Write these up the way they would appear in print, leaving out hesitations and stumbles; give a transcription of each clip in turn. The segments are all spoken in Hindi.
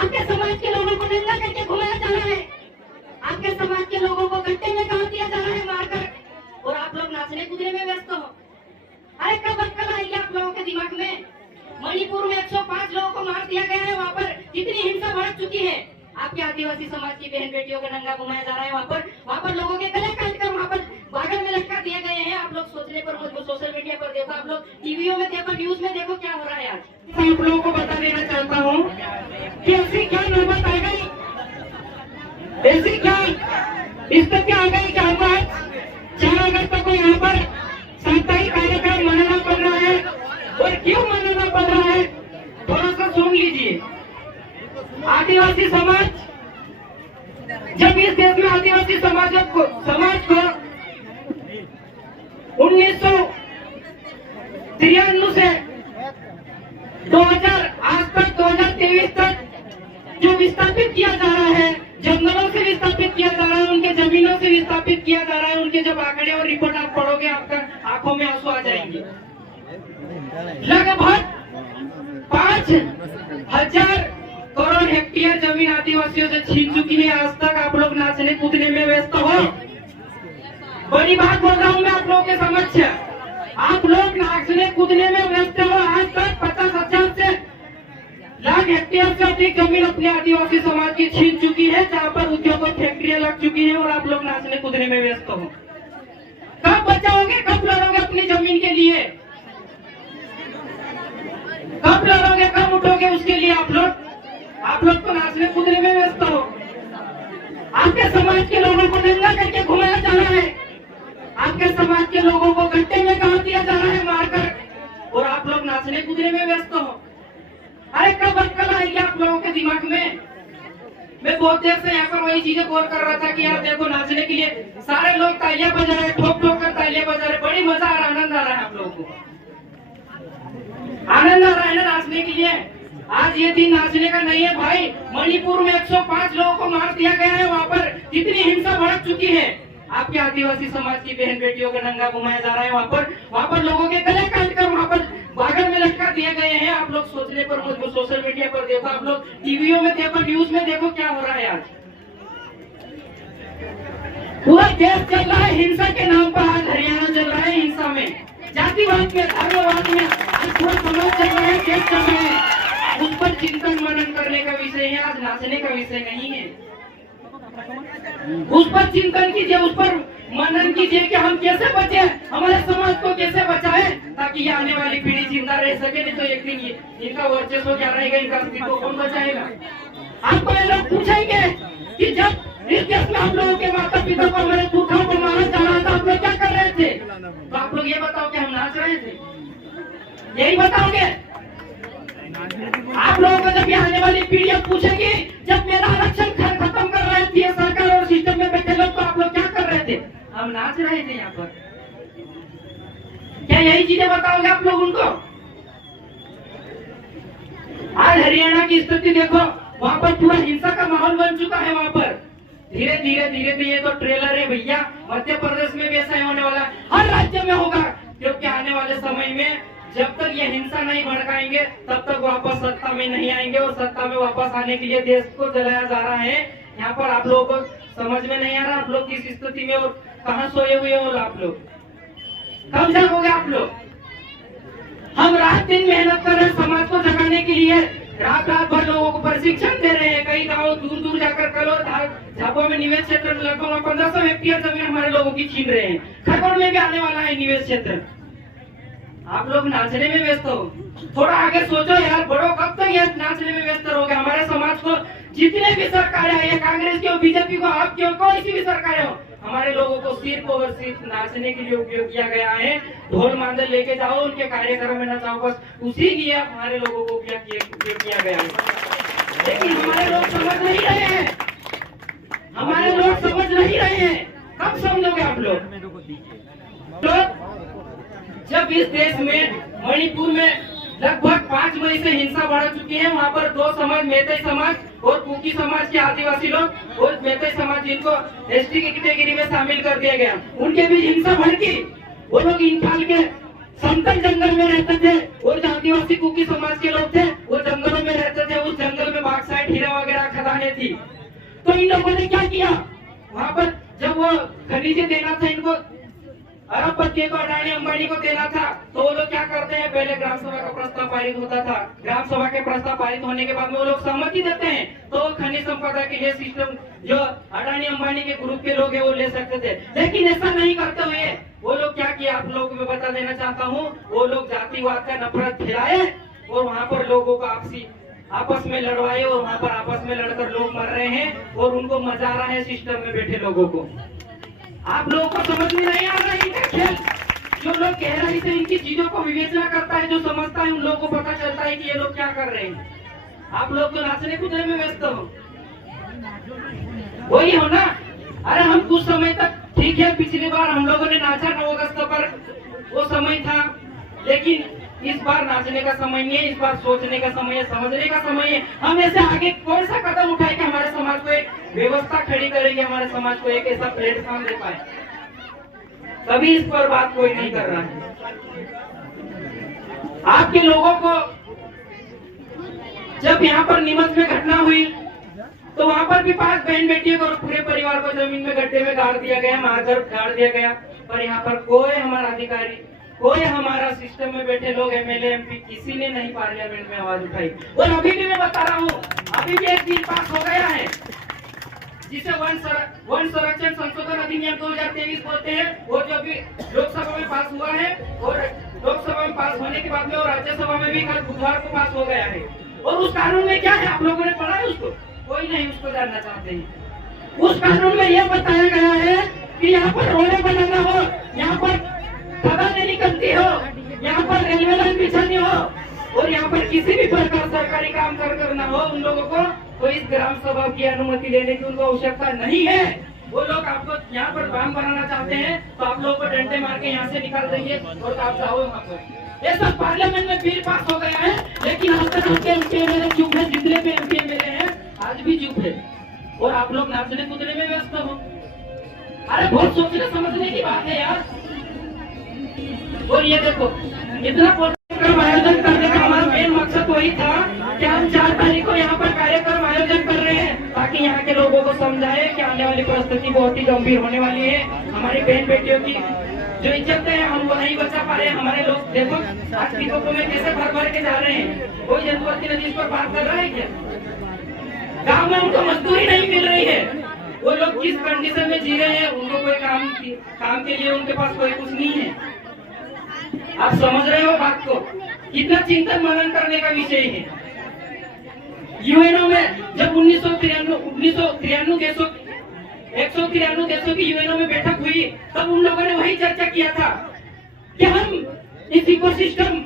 आपके समाज के लोगों को नंगा करके घुमाया जा रहा है, आपके समाज के लोगों को गड्ढे में गाड़ दिया जा रहा है मारकर, और आप लोग नाचने कूदने में व्यस्त हो। अरे कब अक्ल आएगी आप लोगों के दिमाग में? मणिपुर में 105 लोगों को मार दिया गया है, वहाँ पर कितनी हिंसा भड़क चुकी है। आपके आदिवासी समाज की बहन बेटियों को नंगा घुमाया जा रहा है, वहाँ पर लोगों के गले काट कर वहाँ पर बागल में लटका दिए गए हैं। आप लोग सोचने पर मुझको सोशल मीडिया पर देखो, आप लोग टीवीओ में देखो, न्यूज में देखो क्या हो रहा है आज। आप लोगों को बता देना चाहता हूँ कि ऐसी क्या नौबत आ गई, ऐसी क्या स्थिति आ गई कि हमको 4 अगस्त को यहाँ पर साप्ताहिक कार्यक्रम मनाना पड़ रहा है। और क्यों मनाना पड़ रहा है, थोड़ा सा सुन लीजिए। आदिवासी समाज, जब इस देश में आदिवासी समाज को 1993 से 2000 आज तक 2023 तक जो विस्थापित किया जा रहा है, जंगलों से विस्थापित किया जा रहा है, उनके जमीनों से विस्थापित किया जा रहा है, उनके जब आंकड़े और रिपोर्ट आप पढ़ोगे आपका आंखों में आंसू आ जाएंगे। लगभग 5000 करोड़ हेक्टेयर जमीन आदिवासियों से छीन चुकी है। आज तक आप लोग नाचने कूदने में व्यस्त हो। बड़ी बात बोल रहा हूँ मैं आप लोगों के समक्ष, आप लोग नाचने कूदने में व्यस्त हो। आज तक 50,000 से लाख हेक्टेयर से अधिक जमीन अपने आदिवासी समाज की छीन चुकी है, जहाँ पर उद्योग और फैक्ट्रियां लग चुकी है, और आप लोग नाचने कूदने में व्यस्त हो। कब बचाओगे, कब लड़ोगे अपनी जमीन के लिए, कब लड़ोगे, कब उठोगे उसके लिए? आप लोग तो नाचने कूदने में व्यस्त हो। आपके समाज के लोगों को नंगा करके घुमाया जा रहा है, आपके समाज के लोगों को गड्ढे में गाड़ दिया जा रहा है मारकर, और आप लोग नाचने कूदने में व्यस्त हो। अरे कब अक्ल आएगी आप लोगों के दिमाग में? मैं बहुत देर से यहाँ पर वही चीजें गौर कर रहा था कि यार देखो, नाचने के लिए सारे लोग तालियां बजा रहे, ठोक ठोक कर तालियां बजा रहे, बड़ी मजा आ रहा, आनंद आ रहा है। आप लोगों को आनंद आ रहा है ना नाचने के लिए? आज ये दिन नाचने का नहीं है भाई। मणिपुर में 105 लोगों को मार दिया गया है, वहाँ पर कितनी हिंसा भड़क चुकी है। आपके आदिवासी समाज की बहन बेटियों को नंगा घुमाया जा रहा है, वहाँ पर लोगों के गले काट कर वहाँ पर बागल में लटका दिए गए हैं। आप लोग सोचने पर मुझको सोशल मीडिया पर देखो, आप लोग टीवीओ में देखो, न्यूज में देखो क्या हो रहा है आज। पूरा देश चल रहा है हिंसा के नाम पर। आज हरियाणा चल रहा है हिंसा में, जातिवाद में, धर्मवाद में, आज पूरा समाज चल रहा है, देश चल रहा है। उस पर चिंतन मनन करने का विषय है, आज नाचने का विषय नहीं है। उस पर चिंतन कीजिए, उस पर मनन कीजिए कि हम कैसे बचे, हमारे समाज को कैसे बचाए, ताकि ये आने वाली पीढ़ी जिंदा रह सके। नहीं तो एक दिन इनका वर्चस्व क्या रहेगा, इनका अस्तित्व कौन बचाएगा? आपको ये लोग पूछेंगे कि जब इस देश में हम लोगों के माता पिता को, हमारे पुरखाओं को मारा जा रहा था, आप लोग क्या कर रहे थे? तो आप लोग ये बताओ कि हम नाच रहे थे, यही बताओगे? आप लोगों को जब ये आने वाली पीढ़ियां पूछेगी, जब मेरा आरक्षण खत्म कर रहे थे सरकार और सिस्टम में बैठे लोग, तो आप लोग क्या कर रहे थे? हम नाच रहे थे यहाँ पर। क्या यही चीजें बताओगे आप लोग उनको? आज हरियाणा की स्थिति देखो, वहाँ पर पूरा हिंसा का माहौल बन चुका है। वहाँ पर धीरे धीरे ये तो ट्रेलर है भैया। मध्य प्रदेश में भी ऐसा ही होने वाला है, हर राज्य में होगा, क्योंकि आने वाले समय में जब तक ये हिंसा नहीं भड़काएंगे तब तक वापस सत्ता में नहीं आएंगे, और सत्ता में वापस आने के लिए देश को जलाया जा रहा है। यहाँ पर आप लोगों को समझ में नहीं आ रहा, आप लोग किस स्थिति में और कहाँ सोए हुए हो, और आप लोग कब जागोगे? आप लोग, हम रात दिन मेहनत कर रहे हैं समाज को जगाने के लिए, रात भर लोगों को प्रशिक्षण दे रहे हैं। कई गाँव दूर जाकर कलोर झाबुआ में निवेश क्षेत्र में लगभग 1500 हेक्टेयर जमीन हमारे लोगों की छीन रहे हैं। खरगोन में भी आने वाला है निवेश क्षेत्र। आप लोग नाचने में व्यस्त हो, थोड़ा आगे सोचो यार, बड़ो कब तक ये नाचने में व्यस्त रहोगे? हमारे समाज को जितने भी सरकार है, कांग्रेस की हो, बीजेपी को, आपकी हो, कोई सी भी सरकार हो, हमारे लोगों को सिर्फ और सिर्फ नाचने के लिए उपयोग किया गया है। ढोल मांदल लेके जाओ, उनके कार्यक्रम में नचाओ, बस उसी लिए हमारे लोगों को उपयोग किया गया है। लेकिन हमारे लोग समझ नहीं रहे हैं, हमारे लोग समझ नहीं रहे हैं। कब समझोगे आप लोग? तो जब इस देश में मणिपुर में लगभग 5 मई से हिंसा बढ़ चुकी है, वहाँ पर 2 समाज, मैतेई समाज और कुकी समाज के आदिवासी लोग, और मैतेई समाज जिनको एसटी की कैटेगरी में शामिल कर दिया गया, उनके भी हिंसा भड़की। वो लोग इंफाल के समतल जंगल में रहते थे, और जो आदिवासी कुकी समाज के लोग थे वो जंगलों में रहते थे। उस जंगल में बाक्साइट, हीरा रही थी। तो इन लोगों ने क्या किया, वहां पर जब वो खनिजे देना था इनको, अरबपति को, अडानी अंबानी को देना था, तो वो लोग क्या करते हैं, पहले ग्राम सभा का प्रस्ताव पारित होता था। ग्राम सभा के प्रस्ताव पारित होने के बाद में वो लोग सहमति देते हैं, तो खनिज संपदा के लिए सिस्टम जो अडानी अंबानी के ग्रुप के लोग हैं वो ले सकते थे। लेकिन ऐसा नहीं करते हुए वो लोग क्या किया, आप लोगों को मैं बता देना चाहता हूँ, वो लोग जातिवाद का नफरत फैलाए और वहाँ पर लोगों को आपस में लड़वाए, और वहाँ पर आपस में लड़कर लोग मर रहे हैं और उनको मजा आ रहा है सिस्टम में बैठे लोगों को। आप लोगों को समझ में नहीं आ रहा है इनका खेल। जो लोग कह रहे थे इनकी चीजों को विवेचना करता है, जो समझता है, उन लोगों को पता चलता है कि ये लोग क्या कर रहे हैं। आप लोग तो नाचने कूदने में व्यस्त हो, वही हो ना। अरे हम कुछ समय तक ठीक है, पिछली बार हम लोगों ने नाचा 9 अगस्त पर, वो समय था, लेकिन इस बार नाचने का समय नहीं है, इस बार सोचने का समय है, समझने का समय है। हम ऐसे आगे कौन सा कदम उठाए कि हमारे समाज को एक व्यवस्था खड़ी करेंगे, हमारे समाज को एक ऐसा प्लेटफॉर्म दे पाए। कभी इस पर बात कोई नहीं कर रहा है। आपके लोगों को जब यहाँ पर नीमच में घटना हुई तो वहाँ पर भी 5 बहन बेटियों को और पूरे परिवार को जमीन में गड्ढे में गाड़ दिया गया, मारकर गाड़ दिया गया। पर यहाँ पर कोई हमारा अधिकारी, कोई हमारा सिस्टम में बैठे लोग, एमएलए एमपी, किसी ने नहीं पार्लियामेंट में आवाज उठाई। और अभी भी मैं बता रहा हूँ, अभी भी एक बिल पास हो गया है जिसे वन संरक्षण संशोधन अधिनियम 2023 बोलते हैं। वो जो अभी लोकसभा में पास हुआ है, और लोकसभा में पास होने के बाद में और राज्यसभा में भी कल बुधवार को पास हो गया है। और उस कानून में क्या है, आप लोगों ने पढ़ा है उसको? कोई नहीं उसको जानना चाहते हैं। उस कानून में यह बताया गया है कि यहाँ पर रोडें बनाना हो, यहाँ पर खदानें निकलती हो, यहाँ पर रेलवे लाइन बिछानी हो, और यहाँ पर किसी भी प्रकार सरकारी काम करना हो उन लोगों को, तो इस ग्राम सभा की अनुमति लेने की उनको आवश्यकता नहीं है। वो लोग आपको यहाँ पर बांध बनाना चाहते हैं तो आप लोगों को डंडे मार के यहाँ से निकाल देंगे और आप जाओ वहाँ पर। ये सब पार्लियामेंट में बिल पास हो गया है, लेकिन आज तक उनके एमपी चुप है, जितने भी एमपी मेरे हैं आज भी चुप है, और आप लोग नाचने कूदने में व्यस्त हो। अरे बहुत सोचने समझने की बात है यार। और ये देखो, इतना कार्यक्रम आयोजन करने का हमारा मेन मकसद वही था कि हम 4 तारीख को यहाँ पर कार्यक्रम आयोजन कर रहे हैं ताकि यहाँ के लोगों को समझाए कि आने वाली परिस्थिति बहुत ही गंभीर होने वाली है। हमारी बहन बेटियों की जो इज्जत है हम वो नहीं बचा पा रहे हैं। हमारे लोग देखो आज टीकों में कैसे भर के जा रहे हैं। कोई जनपति नदी इस पर बात कर रहा है क्या? गाँव में उनको मजदूरी नहीं मिल रही है, वो लोग किस कंडीशन में जी रहे हैं, उनको कोई काम के लिए उनके पास कोई कुछ नहीं है। आप समझ रहे हो बात को? कितना चिंतन मनन करने का विषय है। यूएनओ में जब 193 देशों की यूएनओ में बैठक हुई तब उन लोगों ने वही चर्चा किया था कि हम इस इकोसिस्टम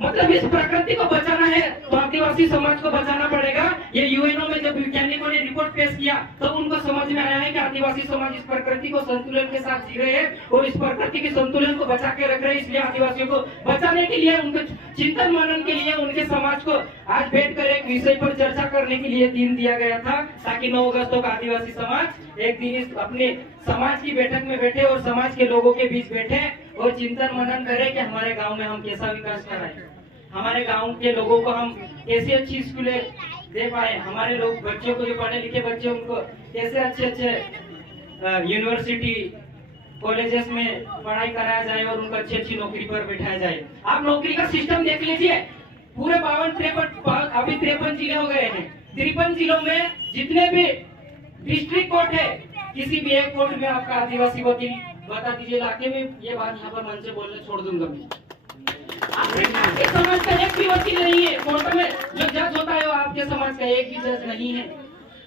मतलब इस प्रकृति को बचाना है तो आदिवासी समाज को बचाना पड़ेगा। ये यूएनओ में जब वैज्ञानिकों ने रिपोर्ट पेश किया तब उनको समझ में आया है कि आदिवासी समाज इस प्रकृति को संतुलन के साथ जी रहे हैं और इस प्रकृति के संतुलन को बचा के रख रहे हैं। इसलिए आदिवासियों को बचाने के लिए, उनके चिंतन मनन के लिए, उनके समाज को आज बैठकर एक विषय पर चर्चा करने के लिए दिन दिया गया था ताकि 9 अगस्त को आदिवासी समाज एक दिन अपने समाज की बैठक में बैठे और समाज के लोगों के बीच बैठे और चिंतन मनन करें कि हमारे गांव में हम कैसा विकास कराएं, हमारे गांव के लोगों को हम कैसे अच्छी स्कूलें दे पाए, हमारे लोग बच्चों को जो पढ़े लिखे बच्चे उनको कैसे अच्छे यूनिवर्सिटी कॉलेजेस में पढ़ाई कराया जाए और उनको अच्छी नौकरी पर बैठाया जाए। आप नौकरी का सिस्टम देख लीजिए, पूरे 52-53 अभी 53 जिले हो गए हैं। 53 जिलों में जितने भी डिस्ट्रिक्ट कोर्ट है, किसी भी एक कोर्ट में आपका आदिवासी वकील बता दीजिए इलाके में, ये बात यहाँ पर मन से बोलने छोड़ दूंगा मैं। आपके समाज का एक भी वकील नहीं है कोर्ट में, जो जज होता है वो आपके समाज का एक भी जज नहीं है।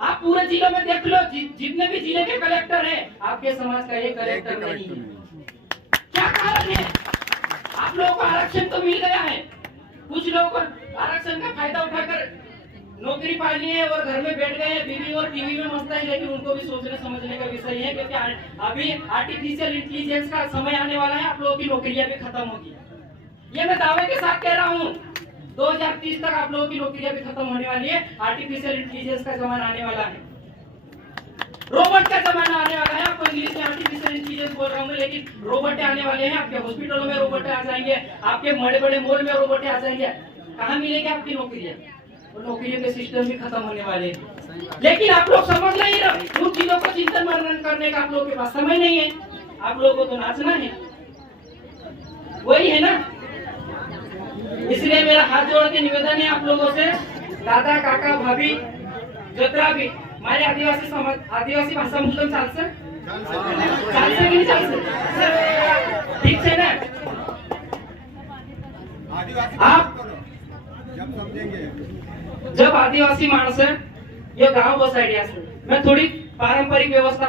आप पूरे जिले में देख लो, जितने भी जिले के कलेक्टर हैं आपके समाज का एक कलेक्टर नहीं है। क्या कारण है? आप लोगों को आरक्षण तो मिल गया है, कुछ लोगों को आरक्षण का फायदा उठाकर नौकरी पा ली है और घर में बैठ गए बीवी और टीवी में मस्त है, लेकिन उनको भी सोचने समझने का विषय है क्योंकि अभी आर्टिफिशियल इंटेलिजेंस का समय आने वाला है, आप लोगों की नौकरियां भी खत्म होगी। ये मैं दावे के साथ कह रहा हूँ, 2030 तक आप लोगों की नौकरियां भी खत्म होने वाली है। आर्टिफिशियल इंटेलिजेंस का जमाना आने वाला है, रोबोट का जमाना आने वाला है। आपको इंग्लिश में आर्टिफिशियल इंटेलिजेंस बोल रहा हूँ, लेकिन रोबोट आने वाले हैं। आपके हॉस्पिटलों में रोबोट आ जाएंगे, आपके बड़े बड़े मॉल में रोबोट आ जाएंगे। कहाँ मिलेगी आपकी नौकरियां? और नौकरियों के सिस्टम भी खत्म होने वाले हैं। लेकिन आप लोग समझ नहीं रहे, उन चीजों को चिंतन मनन करने का आप लोगों के पास समय नहीं है। आप लोगों को तो नाचना है, वही है ना। इसलिए मेरा हाथ जोड़ के निवेदन है आप लोगों से, दादा काका भाभी जत्रा भी मारे आदिवासी समाज आदिवासी भाषा बोलून चालसे चालसे की नहीं चालसे, ठीक है ना। आप जब आदिवासी माणसं ये गांव बसायचे असं, मैं थोडी पारंपरिक व्यवस्था